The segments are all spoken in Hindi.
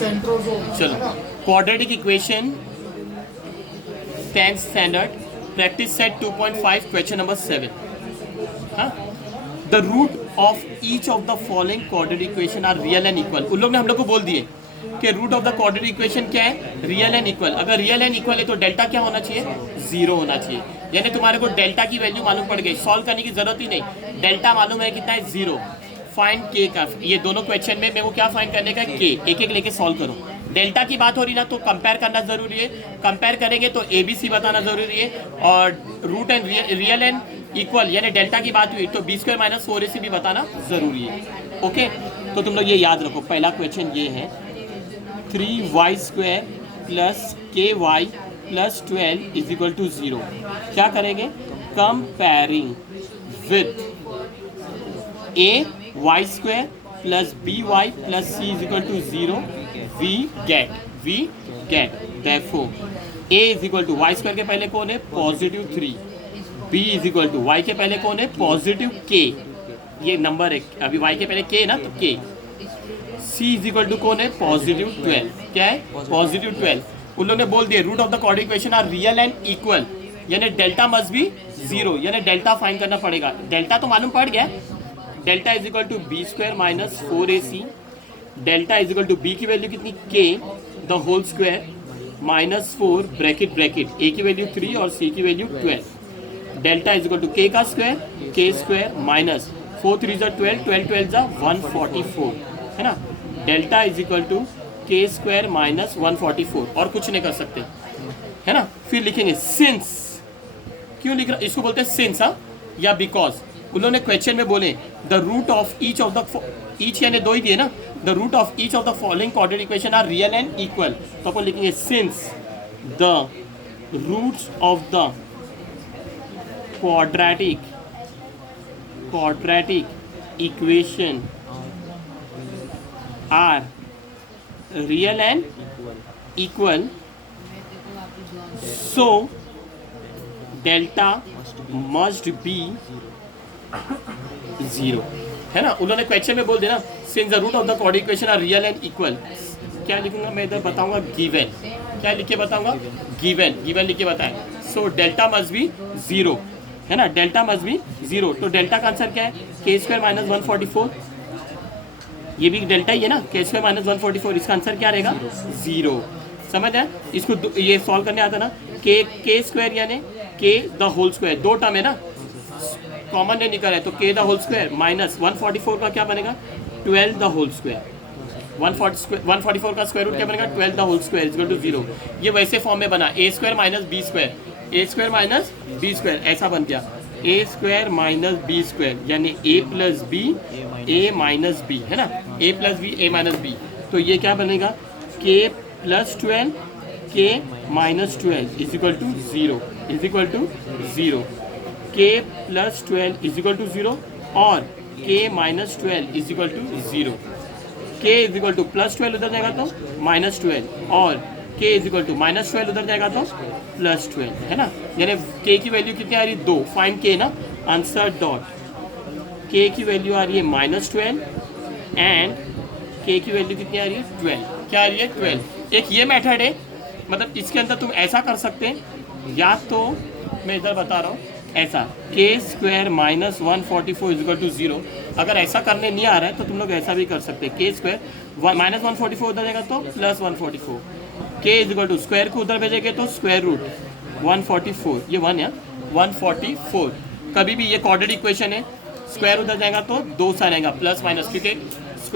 चलो, quadratic equation 10th standard practice set 2.5 question number 7. हाँ, the root of each of the following quadratic equation are real and equal. उन लोग ने हम लोग को बोल दिए कि root of the quadratic equation क्या है, रियल एंड इक्वल. अगर रियल एंड इक्वल है तो डेल्टा क्या होना चाहिए, 0 होना चाहिए. यानी तुम्हारे को डेल्टा की वैल्यू मालूम पड़ गई, सॉल्व करने की जरूरत ही नहीं. डेल्टा मालूम है कितना है, 0. फाइंड के का, ये दोनों क्वेश्चन में मेरे को क्या फाइंड करने का, के. एक एक लेके सॉल्व करो. डेल्टा की बात हो रही ना तो कंपेयर करना जरूरी है. कंपेयर करेंगे तो ABC बताना जरूरी है. और root and real and equal यानी डेल्टा की बात हुई तो b² - 4ac भी बताना जरूरी है. ओके, तो तुम लोग ये याद रखो. पहला क्वेश्चन ये है 3y² + ky + 12 = 0. क्या करेंगे, comparing with ay² + by + c = 0. we get therefore a = y² के पहले कौन है, +3. b = y के पहले कौन है, +k. ये नंबर है, अभी y के पहले k ना तो k. c = कौन है, +12. क्या है, +12. उन लोगों ने बोल दिया root of the quadratic equation are real and equal, यानी डेल्टा मस्ट बी 0, यानी डेल्टा फाइंड करना पड़ेगा. डेल्टा तो मालूम पड़ गया. Delta = b² - 4ac. Delta = b की वैल्यू कितनी, k the whole square -4 bracket a की वैल्यू 3 और c की वैल्यू 12. डेल्टा = k का स्क्वायर, k² - 4 3 = 12, 12 12 = 144 है ना. Delta = k² - 144. और कुछ नहीं कर सकते है ना. फिर लिखेंगे सिंस. क्यों लिख रहा, इसको बोलते हैं सिंस या बिकॉज. उन्होंने क्वेश्चन में बोले the root of each of the, each यानी दो ही दिए ना, the root of each of the following quadratic equation are real and equal. तो अपन लिखेंगे since the roots of the quadratic equation are real and equal, so delta must be 0 है ना. उन्होंने क्वेश्चन में बोल दिया ना since the root of the quadratic equation are real and equal. क्या लिखूंगा मैं इधर, बताऊंगा गिवन. क्या लिख के बताऊंगा, गिवन लिख के बताएं. सो डेल्टा मस्ट बी 0 है ना, डेल्टा मस्ट बी 0. तो डेल्टा का आंसर क्या है, k² - 144. ये भी डेल्टा ही है ना, k² - 144. इसका आंसर क्या रहेगा, 0. समझ आए. इसको ये सॉल्व करने आता ना, k² यानी k द होल स्क्वायर, दो टर्म है ना, कॉमन ने निकला है तो k the whole square minus 144 का क्या बनेगा, 12 द होल स्क्वायर. 144 का स्क्वायर रूट क्या बनेगा, 12 द होल स्क्वायर = 0. ये वैसे फॉर्म में बना a² - b², ऐसा बन गया a² - b² यानी a + b a - b है ना, a + b a - b. तो ये क्या बनेगा, k + 12 k - 12 = 0 k + 12 = 0 और k - 12 = 0. k +12 उधर जाएगा तो -12 और k -12 उधर जाएगा तो +12 है ना. यानी k की वैल्यू कितनी आ रही है, 2. फाइंड k ना, आंसर डॉट k की वैल्यू आ रही है -12 एंड k की वैल्यू कितनी आ रही है, 12. क्या आ रही है, 12. एक ये मेथड है, मतलब इसके अंदर तुम ऐसा कर सकते हैं, या तो मैं इधर बता रहा हूँ ऐसा k² - 144 = 0. अगर ऐसा करने नहीं आ रहा है तो तुम लोग ऐसा भी कर सकते हैं, k² - 144 उधर जाएगा तो +144. k स्क्वायर को उधर भेजेंगे तो स्क्वायर रूट 144, ये 1 है 144. कभी भी ये क्वाड्रेटिक इक्वेशन है, स्क्वायर उधर जाएगा तो 2 साइन आएगा प्लस माइनस, क्योंकि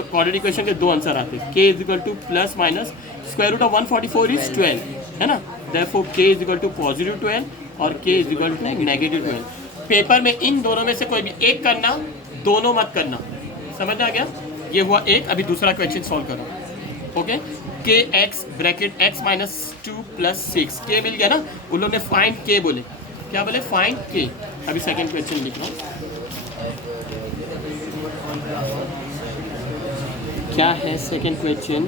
क्वाड्रेटिक इक्वेशन के 2 आंसर आते हैं. k +- square root of 144 is 12 है ना. देयरफॉर k +12 और k -12. पेपर में इन दोनों में से कोई भी एक करना, दोनों मत करना. समझ आ गया. ये हुआ एक. अभी दूसरा क्वेश्चन सॉल्व करो. Okay, kx bracket x - 2 + 6. k मिल गया ना. उन लोगों ने फाइंड k बोले. क्या बोले, फाइंड k. अभी सेकंड क्वेश्चन लिख रहा हूँ. क्या है second question,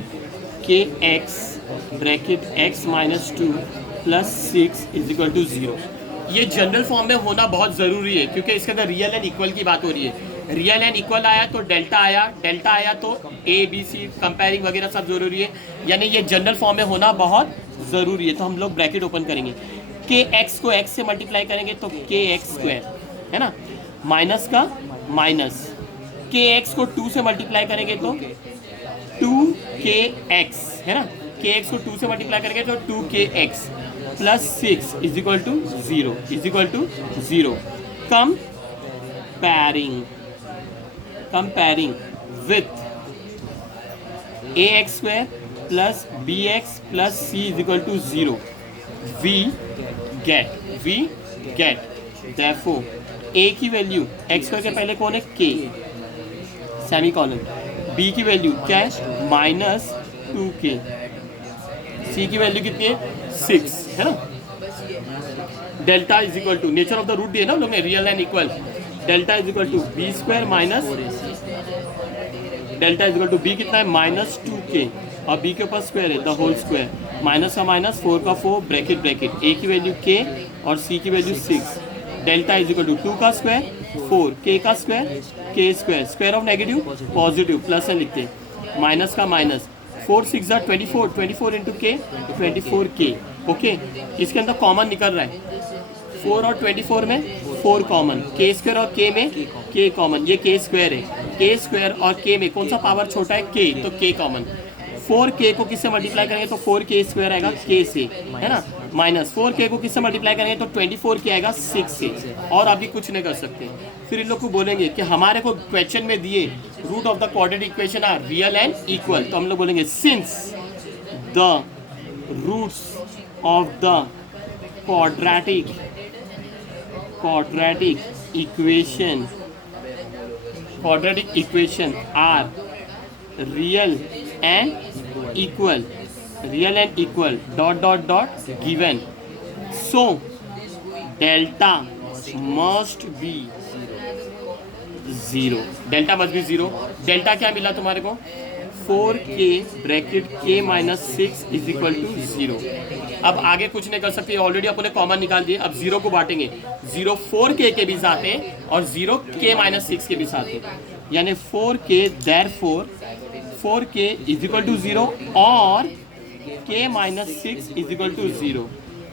kx bracket x - 2 + 6 = 0. ये जनरल फॉर्म में होना बहुत ज़रूरी है क्योंकि इसके अंदर रियल एंड इक्वल की बात हो रही है. रियल एंड इक्वल आया तो डेल्टा आया तो ए बी सी कंपेयरिंग वगैरह सब जरूरी है, यानी ये जनरल फॉर्म में होना बहुत ज़रूरी है। तो हम लोग ब्रैकेट ओपन करेंगे, के एक्स को एक्स से मल्टीप्लाई करेंगे तो के एक्स स्क्वायर है ना, माइनस का माइनस, के एक्स को 2 से मल्टीप्लाई करेंगे तो 2kx है ना, के एक्स को 2 से मल्टीप्लाई करेंगे तो 2kx plus 6 is equal to 0 comparing with ax square plus bx plus c is equal to 0 we get therefore a की वैल्यू x स्क्वायर के पहले कौन है k सेमीकोलन, b की वैल्यू क्या है -2k, c की वैल्यू कितनी है 6 है ना। Delta is equal to nature of the root दिए ना हम लोग ने real and equal, delta is equal to B square minus delta is equal to B कितना है -2k और बी के ऊपर स्क्वायर है द होल स्क्वायर, माइनस का माइनस 4 का 4 ब्रैकेट ए की वैल्यू k और c की value 6, delta is equal to 2 का स्क्वायर 4 k का square k square, square of negative positive plus में लिखते हैं, माइनस का minus 4 6 24 into k 24k okay. इसके अंदर कॉमन निकल रहा है 4 और 24 में 4 कॉमन, k स्क्वायर और k में k कॉमन, ये k स्क्वायर है, k स्क्वायर और k में कौन सा पावर छोटा है k, तो k कॉमन, 4k को किससे मल्टीप्लाई करेंगे तो 4k स्क्वायर आएगा k से है ना, माइनस 4k को किससे मल्टीप्लाई करेंगे तो 24k आएगा 6 से, और अभी कुछ नहीं कर सकते। फिर इन लोग को बोलेंगे कि हमारे को क्वेश्चन में दिए root of the quadratic equation are real and equal, तो हम लोग बोलेंगे since the roots of the quadratic equation are real and equal dot given, so delta must be 0, delta must be 0। Delta क्या मिला तुम्हारे को 4k bracket k minus 6 is equal to 0। अब आगे कुछ नहीं कर सकते, ऑलरेडी अपने कॉमन निकाल दिए, अब 0 को बांटेंगे, 0 4k के भी साथ है और 0 k माइनस 6 के भी साथ है, यानी 4k therefore 4k is equal to 0 और k minus 6 is equal to 0,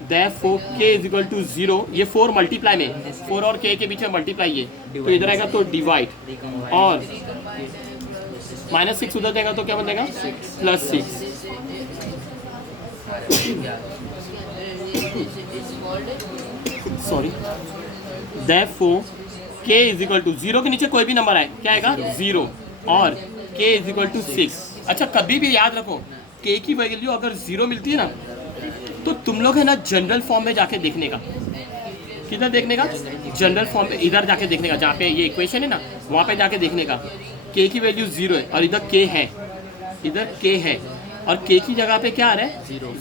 therefore k is equal to 0, ये 4 मल्टीप्लाई में 4 और k के बीच में मल्टीप्लाई है तो इधर आएगा तो डिवाइड, और -6 उधर देगा तो क्या बनेगा +6, sorry, therefore k is equal to 0 के नीचे कोई भी नंबर आए क्या आएगा 0 और k इज इक्वल टू 6। अच्छा कभी भी याद रखो k की वैल्यू अगर 0 मिलती है ना तो तुम लोग है ना जनरल फॉर्म में जाके देखने का, किधर देखने का जनरल फॉर्म में, इधर जाके देखने का जहाँ पे ये इक्वेशन है ना वहाँ पे जाके देखने का k की वैल्यू 0 है और इधर k है, और k की जगह पे क्या आ रहा है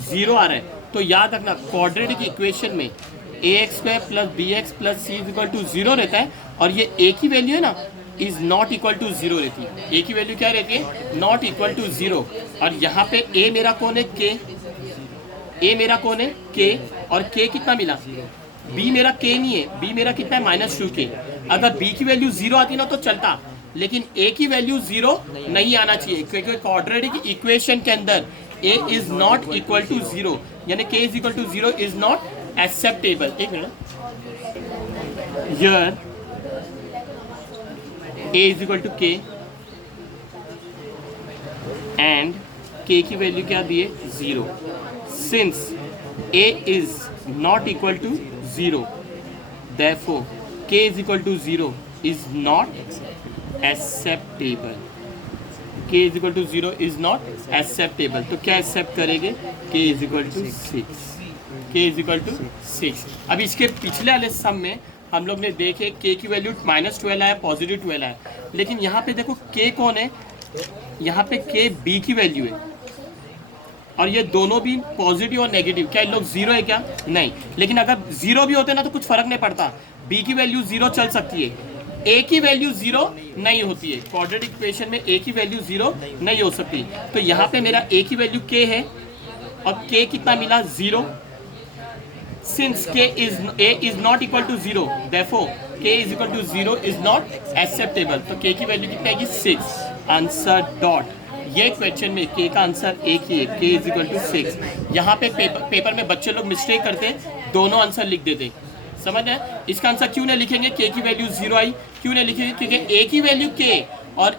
0 आ रहा है, तो याद रखना क्वाड्रेटिक इक्वेशन में ax square plus bx plus c is equal to 0 रहता है, और ये a की वैल्यू है ना इज नॉट इक्वल टू 0 रहती है, a की वैल्यू क्या रहती है नॉट इक्वल टू 0, और यहाँ पे a मेरा कौन है k, और k कितना मिला, b मेरा k नहीं है, b मेरा कितना है -2k, अगर b की वैल्यू 0 आती ना तो चलता, लेकिन a की वैल्यू 0 नहीं आना चाहिए, क्योंकि क्वाड्रेटिक इक्वेशन के अंदर a is not equal to 0, यानी k is equal to 0 is not acceptable. एक मिनट, here a is equal to k and k की वैल्यू क्या दिए 0, since a is not equal to 0 therefore k is equal to 0 is not acceptable, k is equal to 0 is not acceptable, तो क्या एक्सेप्ट करेंगे k इज इक्वल टू 6। अब इसके पिछले वाले सम में हम लोग ने देखे k की वैल्यू -12 आया, पॉजिटिव 12 आया, लेकिन यहाँ पे देखो k कौन है, यहाँ पे k b की वैल्यू है, और ये दोनों भी पॉजिटिव और नेगेटिव, क्या इन लोग 0 है क्या नहीं, लेकिन अगर 0 भी होते ना तो कुछ फर्क नहीं पड़ता, b की वैल्यू 0 चल सकती है, a की वैल्यू 0 नहीं होती है, क्वाड्रेटिक इक्वेशन में a की वैल्यू 0 नहीं हो सकती, तो यहाँ पे मेरा a की वैल्यू k है और k कितना मिला 0, Since a is not equal to 0, therefore k is equal to 0 is not acceptable. तो k की वैल्यू कितनी आएगी 6. Answer dot. ये क्वेश्चन में k का आंसर एक ही है, k इज इक्वल टू 6. यहाँ पे पेपर में बच्चे लोग मिस्टेक करते हैं, दोनों आंसर लिख देते. समझ है? इसका आंसर क्यों नहीं लिखेंगे? k की वैल्यू 0 आई, क्यों नहीं लिखेंगे? क्योंकि a की वैल्यू k और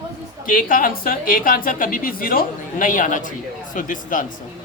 k का आंसर, a का आंसर कभी भी 0 नहीं आना चाहिए. So this is the answer.